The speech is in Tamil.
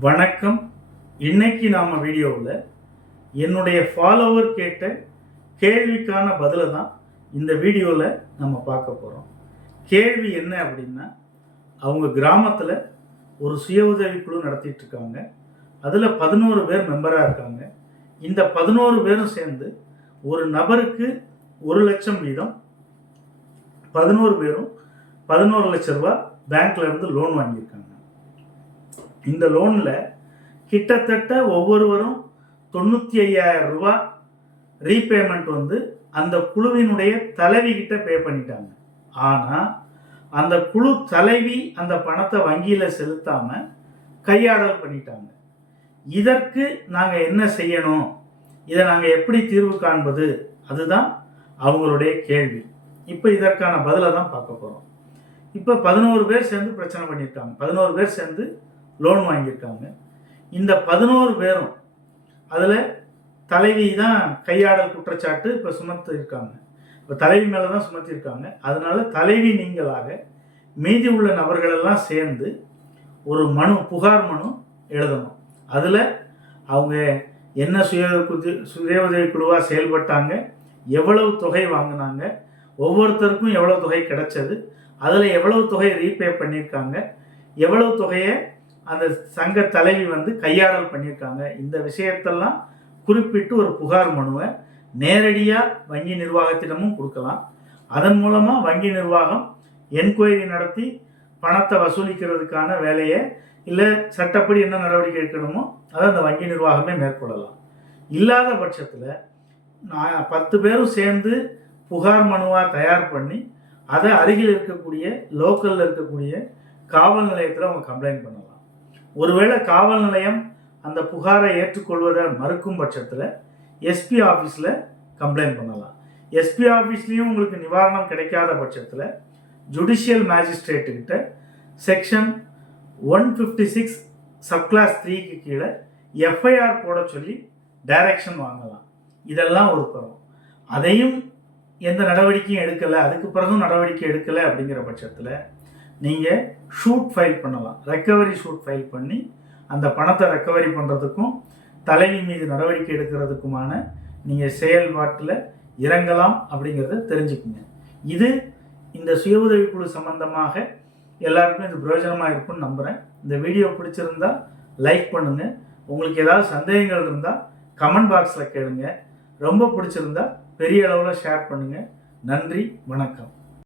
வணக்கம். இன்னைக்கு நாம் வீடியோவில் என்னுடைய ஃபாலோவர் கேட்ட கேள்விக்கான பதிலை தான் இந்த வீடியோவில் நம்ம பார்க்க போகிறோம் கேள்வி என்ன அப்படின்னா அவங்க கிராமத்தில் ஒரு சுய உதவி குழு நடத்திட்டு இருக்காங்க. அதில் பதினோரு பேர் மெம்பராக இருக்காங்க. இந்த பதினோரு பேரும் சேர்ந்து ஒரு நபருக்கு ஒரு லட்சம் வீதம் பதினோரு பேரும் பதினோரு லட்ச ரூபா பேங்க்ல இருந்து லோன் வாங்கியிருக்காங்க. இந்த லோனில் கிட்டத்தட்ட ஒவ்வொருவரும் தொண்ணூற்றி ஐயாயிரம் ரூபா ரீபேமெண்ட் வந்து அந்த குழுவினுடைய தலைவிகிட்ட பே பண்ணிட்டாங்க. ஆனால் அந்த குழு தலைவி அந்த பணத்தை வங்கியில் செலுத்தாமல் கையாடல் பண்ணிட்டாங்க. இதற்கு நாங்கள் என்ன செய்யணும்? இதை நாங்கள் எப்படி தீர்வு காண்பது? அதுதான் அவங்களுடைய கேள்வி. இப்போ இதற்கான பதிலை தான் பார்க்க போகிறோம் இப்போ பதினோரு பேர் சேர்ந்து பிரச்சனை பண்ணியிருக்காங்க. பதினோரு பேர் சேர்ந்து லோன் வாங்கியிருக்காங்க. இந்த பதினோரு பேரும் அதில் தலைவி தான் கையாடல் குற்றச்சாட்டு இப்போ சுமத்து இருக்காங்க இப்போ தலைவி மேலே தான் சுமத்தியிருக்காங்க அதனால தலைவி நீங்களாக மீதி உள்ள நபர்களெல்லாம் சேர்ந்து ஒரு மனு புகார் மனு எழுதணும். அதில் அவங்க என்ன சுய உதவி சுய உதவி குழுவாக செயல்பட்டாங்க எவ்வளவு தொகை வாங்கினாங்க ஒவ்வொருத்தருக்கும் எவ்வளவு தொகை கிடைச்சது அதில் எவ்வளவு தொகை ரீபே பண்ணியிருக்காங்க எவ்வளவு தொகையை அந்த சங்க தலைவி வந்து கையாடல் பண்ணியிருக்காங்க. இந்த விஷயத்தெல்லாம் குறிப்பிட்டு ஒரு புகார் மனுவை நேரடியாக வங்கி நிர்வாகத்திடமும் கொடுக்கலாம். அதன் மூலமாக வங்கி நிர்வாகம் என்கொயரி நடத்தி பணத்தை வசூலிக்கிறதுக்கான வேலையை இல்லை சட்டப்படி என்ன நடவடிக்கை எடுக்கணுமோ அதை அந்த வங்கி நிர்வாகமே மேற்கொள்ளலாம். இல்லாத பட்சத்தில் நான் பத்து பேரும் சேர்ந்து புகார் மனுவாக தயார் பண்ணி அதை அருகில் இருக்கக்கூடிய லோக்கலில் இருக்கக்கூடிய காவல் நிலையத்தில் அவங்க கம்ப்ளைண்ட் பண்ணலாம். ஒருவேளை காவல் நிலையம் அந்த புகாரை ஏற்றுக்கொள்வதை மறுக்கும் பட்சத்தில் எஸ்பி ஆஃபீஸில் கம்ப்ளைண்ட் பண்ணலாம். எஸ்பி ஆஃபீஸ்லேயும் உங்களுக்கு நிவாரணம் கிடைக்காத பட்சத்தில் judicial மேஜிஸ்ட்ரேட்டுக்கிட்ட section one fifty six subclause த்ரீக்கு கீழே எஃப்ஐஆர் போட சொல்லி டைரக்ஷன் வாங்கலாம். இதெல்லாம் ஒரு புறம் அதையும் எந்த நடவடிக்கையும் எடுக்கலை. அதுக்கு பிறகும் நடவடிக்கை எடுக்கலை அப்படிங்கிற பட்சத்தில் நீங்கள் ஷூட் ஃபைல் பண்ணலாம். ரெக்கவரி ஷூட் ஃபைல் பண்ணி அந்த பணத்தை ரெக்கவரி பண்ணுறதுக்கும் தலைவி மீது நடவடிக்கை எடுக்கிறதுக்குமான நீங்கள் செயல்பாட்டில் இறங்கலாம் அப்படிங்கிறத தெரிஞ்சுக்குங்க. இது இந்த சுய உதவிக்குழு சம்பந்தமாக எல்லாருக்கும் இது பிரயோஜனமாக இருக்கும்னு நம்புகிறேன் இந்த வீடியோ பிடிச்சிருந்தா லைக் பண்ணுங்கள் உங்களுக்கு ஏதாவது சந்தேகங்கள் இருந்தால் கமெண்ட் பாக்ஸில் கேளுங்க. ரொம்ப பிடிச்சிருந்தா பெரிய அளவில் ஷேர் பண்ணுங்கள் நன்றி வணக்கம்.